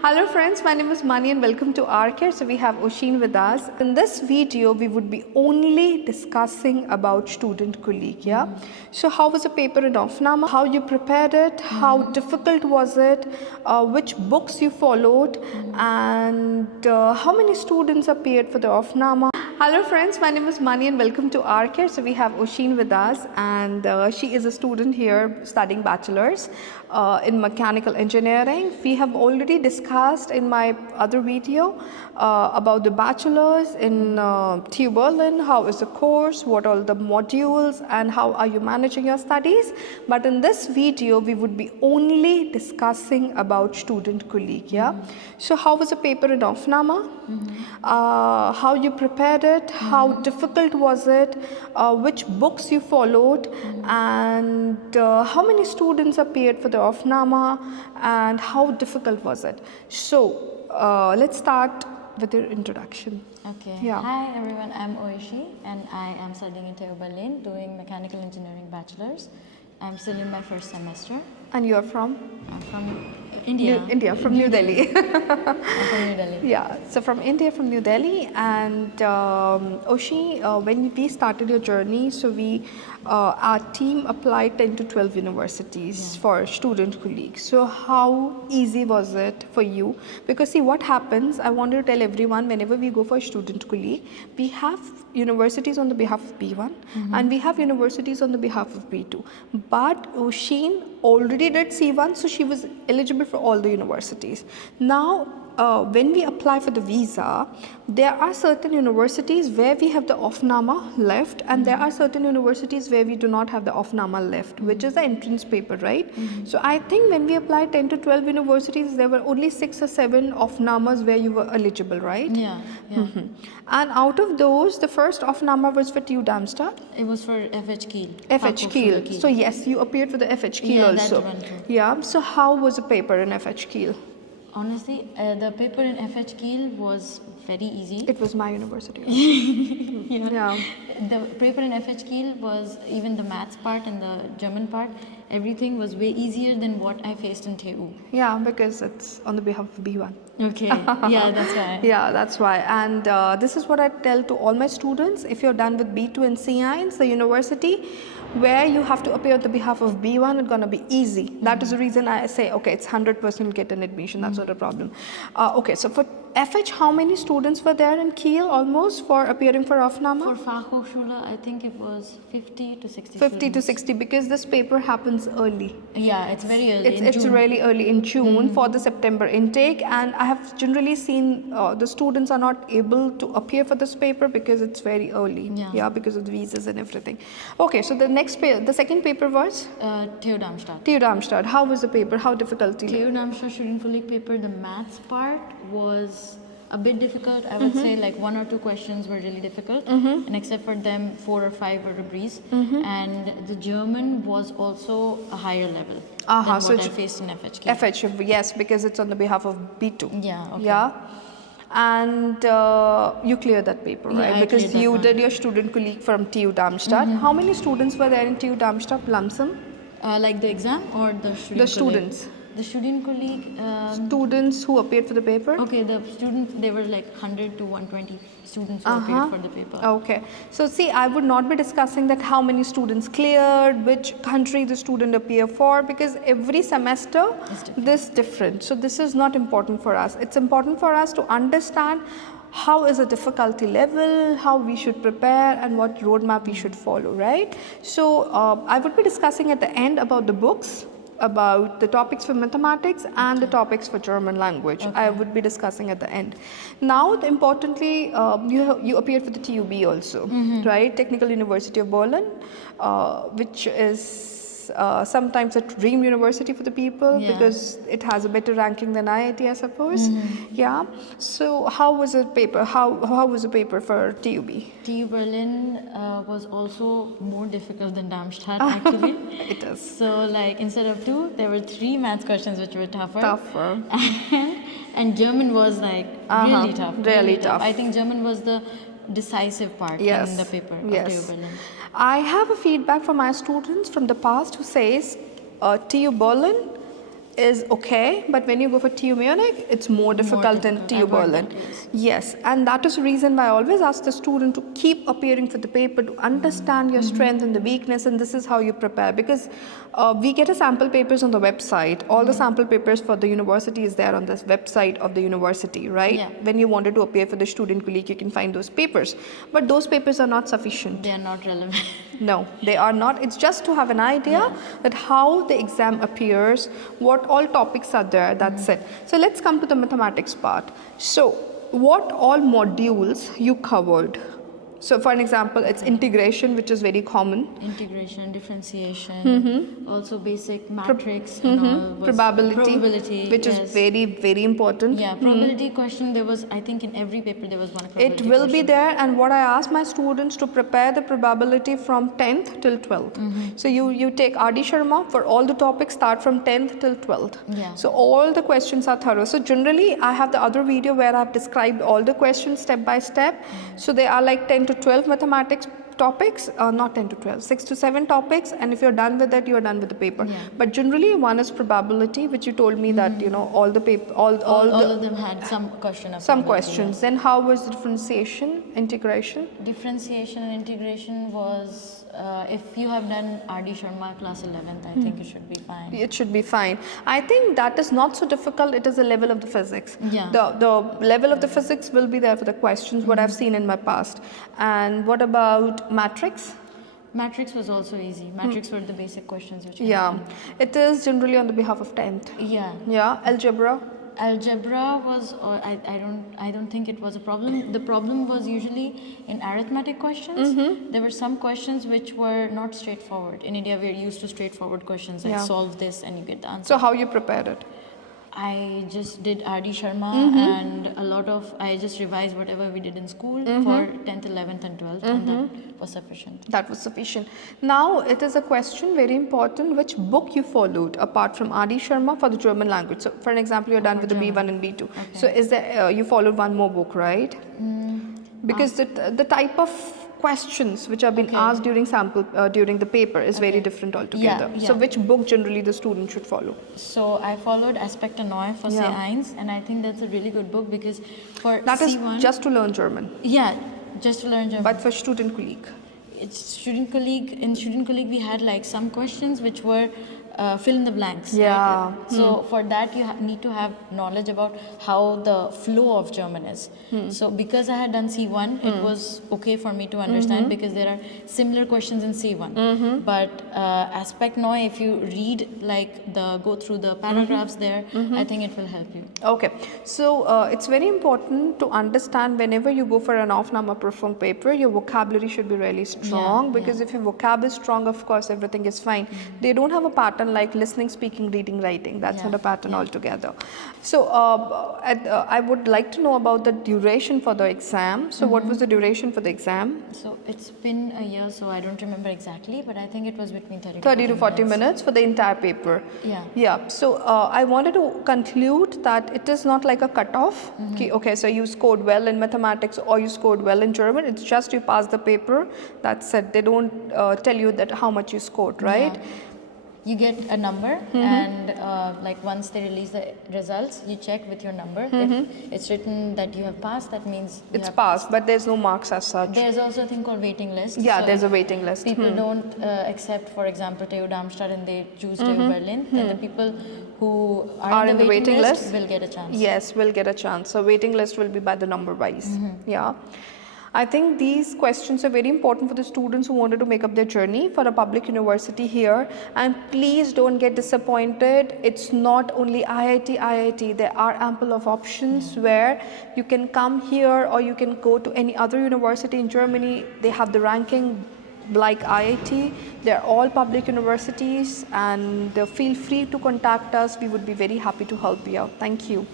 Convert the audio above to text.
Hello friends, my name is Mani and welcome to Rcare. So we have Oshin with us. In this video, we would be only discussing about Studienkolleg. So how was the paper in Aufnahme? How you prepared it? How difficult was it? Which books you followed? And how many students appeared for the Aufnahme? Hello friends, my name is Mani and welcome to Rcare. So we have Oshin with us and she is a student here studying Bachelors in Mechanical Engineering. We have already discussed in my other video about the Bachelors in TU Berlin, how is the course, what are the modules and how are you managing your studies. But in this video, we would be only discussing about Studienkolleg. So how was the paper in Aufnahme? How you prepared it, how difficult was it, which books you followed, and how many students appeared for the Aufnahme, and how difficult was it. So let's start with your introduction. Okay. Yeah. Hi everyone, I'm Oishi and I am studying in TU Berlin doing Mechanical Engineering Bachelors. I'm still in my first semester. And you're from? I'm from India. From New Delhi. I'm from New Delhi. Yeah, so from India, from New Delhi. And Oshi, when we started your journey, so our team applied 10 to 12 universities for Studienkolleg. So how easy was it for you? Because see what happens, I want to tell everyone, whenever we go for Studienkolleg, we have universities on the behalf of B1 and we have universities on the behalf of B2. But Oshin already did C1, so she was eligible for all the universities. Now, when we apply for the visa, there are certain universities where we have the Aufnahme left and there are certain universities where we do not have the Aufnahme left, which is the entrance paper, right? So I think when we applied 10 to 12 universities, there were only 6 or 7 Aufnahmes where you were eligible, right? Yeah. And out of those, the first Aufnahme was for TU Darmstadt. It was for FH Kiel. FH Kiel. So yes, you appeared for the FH Kiel also. That one too. Yeah, so how was the paper in FH Kiel? Honestly, the paper in FH Kiel was very easy. It was my university. Yeah. The paper in FH Kiel was, even the maths part and the German part, everything was way easier than what I faced in TU. Yeah, because it's on the behalf of B1. Okay, yeah, that's why. Yeah, that's why. And this is what I tell to all my students. If you're done with B2 and C9, the university where you have to appear on the behalf of B1, it's going to be easy. That is the reason I say, okay, it's 100% get an admission. That's not a problem. Okay, so for FH, how many students were there in Kiel almost for appearing for Aufnahme? For Fachhochschule, I think it was 50 to 60 50 students. to 60 because this paper happens early. Yeah, it's very early It's June. really early in June for the September intake, and I have generally seen the students are not able to appear for this paper because it's very early. Yeah, because of the visas and everything. Okay, so the second paper was TU Darmstadt. TU Darmstadt. How was the paper? How difficult? TU Darmstadt Studienkolleg paper, the maths part was a bit difficult. I would say like 1 or 2 questions were really difficult, and except for them 4 or 5 were a breeze. And the German was also a higher level than what I faced in FH. FH, yes, because it's on the behalf of B2. Yeah, okay. Yeah. And you cleared that paper, right? I Because cleared you that did your Studienkolleg from TU Darmstadt. How many students were there in TU Darmstadt, lump sum? Like the exam or the Studienkolleg? The students. The Studienkolleg. Students who appeared for the paper? Okay, the students, they were like 100 to 120 students who appeared for the paper. Okay. So see, I would not be discussing that how many students cleared, which country the student appeared for, because every semester this is different. So this is not important for us. It's important for us to understand how is the difficulty level, how we should prepare, and what roadmap we should follow, right? So I would be discussing at the end about the books, about the topics for mathematics and the topics for German language. I would be discussing at the end. Now, importantly, you appeared for the TUB also, right? Technical University of Berlin, which is sometimes a dream university for the people because it has a better ranking than IIT, I suppose. Yeah. So how was the paper? How was the paper for TUB? TU Berlin was also more difficult than Darmstadt actually. It is. So like instead of 2, there were 3 maths questions which were tougher. And German was like really tough. Really tough. I think German was the decisive part in the paper of TU Berlin. I have a feedback from my students from the past who says TU Berlin is okay, but when you go for TU Munich, it's more difficult than TU I've heard Berlin. that, yes. Yes, and that is the reason why I always ask the student to keep appearing for the paper to understand your strength and the weakness, and this is how you prepare. Because we get a sample papers on the website. All the sample papers for the university is there on this website of the university, right? Yeah. When you wanted to appear for the Studienkolleg, you can find those papers. But those papers are not sufficient. They are not relevant. No, they are not. It's just to have an idea that how the exam appears, what all topics are there, that's it. So let's come to the mathematics part. So what all modules you covered? So for an example, it's integration, which is very common. Integration, differentiation, also basic matrix, and all was Probability, which is yes. very, very important. Yeah, probability question, there was, I think in every paper there was one probability It will be question. there, and what I ask my students to prepare the probability from 10th till 12th. So you take R.D. Sharma for all the topics, start from 10th till 12th. Yeah. So all the questions are thorough. So generally, I have the other video where I've described all the questions step by step. So they are like 10 to 12 mathematics topics, not 10 to 12, 6 to 7 topics, and if you're done with that, you're done with the paper. Yeah. But generally, one is probability, which you told me that, you know, all the paper, all All the of them had some question of some probability, questions. Then how was the differentiation, integration? yes. Differentiation and integration was, if you have done R.D. Sharma class 11th, I think it should be fine. It should be fine. I think that is not so difficult. It is the level of the physics. Yeah. The level of the physics will be there for the questions, what I've seen in my past. And what about matrix? Matrix was also easy. Matrix were the basic questions which I Yeah, had. it is generally on the behalf of 10th. Yeah. Yeah, algebra. Algebra was, I don't think it was a problem. The problem was usually in arithmetic questions. There were some questions which were not straightforward. In India, we're used to straightforward questions like Yeah. solve this and you get the answer. So how you prepared it? I just did R.D. Sharma and I just revised whatever we did in school for 10th, 11th and 12th and that was sufficient. That was sufficient. Now it is a question very important, which book you followed apart from R.D. Sharma for the German language. So for an example, you're done with the B1 and B2. So is there, you followed one more book, right? Because the type of questions which have been asked during the paper is very different altogether. Yeah, So yeah. which book generally the student should follow? So I followed Aspekte Neu for C1 and I think that's a really good book because for That is C1, just to learn German, yeah, just to learn German. but for Studienkolleg. It's in Studienkolleg we had like some questions which were fill in the blanks. Yeah. Right? So for that you need to have knowledge about how the flow of German is. So because I had done C1, it was okay for me to understand because there are similar questions in C1. But Aspect Neu, if you read go through the paragraphs there, I think it will help you. Okay, so it's very important to understand whenever you go for an Aufnahmeprüfung paper, your vocabulary should be really strong because if your vocab is strong, of course, everything is fine. They don't have a pattern like listening, speaking, reading, writing. That's not a pattern altogether. So I would like to know about the duration for the exam. So what was the duration for the exam? So it's been a year, so I don't remember exactly, but I think it was between 30 to 40 minutes for the entire paper. Yeah. Yeah. So I wanted to conclude that it is not like a cutoff. Okay, so you scored well in mathematics or you scored well in German. It's just you passed the paper. That's it. They don't tell you that how much you scored, right? Yeah. You get a number and once they release the results, you check with your number. If it's written that you have passed, that means you It's have passed, but there's no marks as such. There's also a thing called waiting list. Yeah, So there's a if waiting list. People don't accept, for example, TU Darmstadt and they choose TU Berlin, then the people who are in the waiting list will get a chance. Yes, will get a chance. So waiting list will be by the number wise. Yeah. I think these questions are very important for the students who wanted to make up their journey for a public university here. And please don't get disappointed. It's not only IIT. There are ample of options where you can come here or you can go to any other university in Germany. They have the ranking like IIT. They're all public universities and feel free to contact us. We would be very happy to help you out. Thank you.